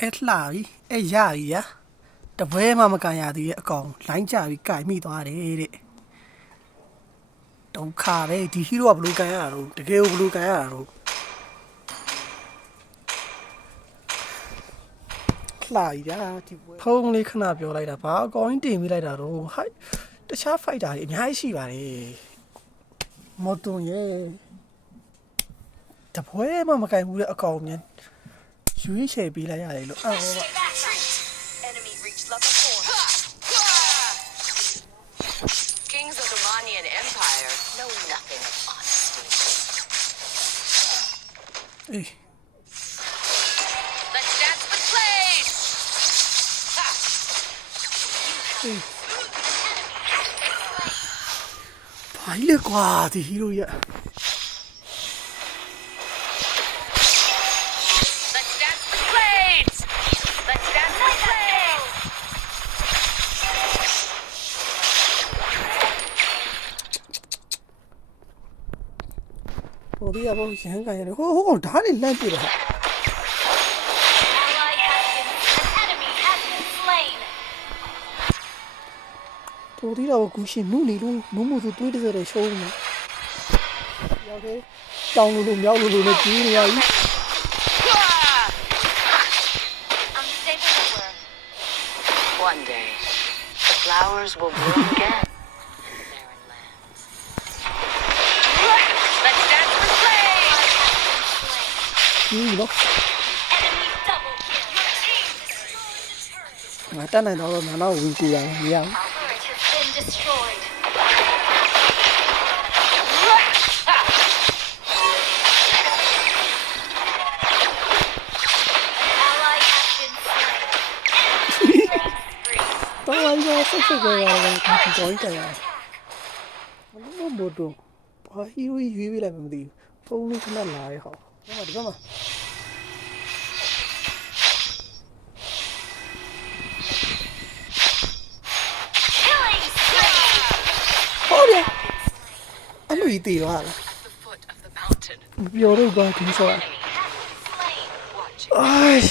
အဲ့လှပြီအဲ့ရပြီရတပွဲမှမကန်ရသေးတဲ့အကောင်လိုင်းကြပြီးကြိုက်မိသွားတယ်တဲ့ဒုက္ခပဲဒီဟီးရိုကဘလူးကန်ရတာတော့တကယ်ကိုဘလူးကန်ရတာတော့လှပြီဗျာဒီပွဲဖုန်းလေးခဏပြောလိုက်တာဘာအကောင်ကြီးတင်မိလိုက်တာတော့ဟိုက်တခြားဖိုက်တာတွေအများကြီးရှိပါတယ်မော်တွန်ရဲ့တပွဲမှမကန်ဘူးတဲ့အကောင်မြန်ရွေးချယ်ပေးလိုက်ရတယ်လို့အော် Enemy reached level 4. Kings of the Manian Empire know nothing of honesty. အေး Let's dance with blades. ဘာကြီးလဲကွာဒီဟီးရိုရဲ့ Let's dance with blades. Let's dance with blades. ဟိုဒီကဘောရန်ကန်ရတယ်ဟိုကောင်ဓာတ်နဲ့လန့်ပြတယ်ဟာ Ally has been. An enemy has been slain. ဟိုဒီတော့ကူရှင်နုနေလို့နုမှုသူတွေးတဲ့တဲ့ရှုံးနေရောက်တယ်တောင်းလို့မြောက်လို့နဲ့ကြီးနေရပြီ Unstable work. One day, the flowers will bloom again. Barren lands. Let's dance with blades. Slain. ကြီးနော် Enemy double kill. Your team destroyed the turret. ငါတက်နိုင်တော့နာနာဝင်ကူရတယ်မရဘူး Our turret has been destroyed. An ally has been slain. Enemy killing spree. တော့ဝိုင်းရဆက်ဆက်ကြရတယ်ဒီကြောင်းကြရဘလို့မို့တော့ဘာဟီးရိုရွေးပေးလိုက်မှမသိဘူးဖုန်းလေးခဏလာရဲဟောဒီမှာ Killing spree. ဟုတ်တယ်အဲ့လိုကြီးတည်သွားလား At the foot of the mountain. ပြောတော့ဘာဒီဆို Enemy has been slain. Watching. အိုး Has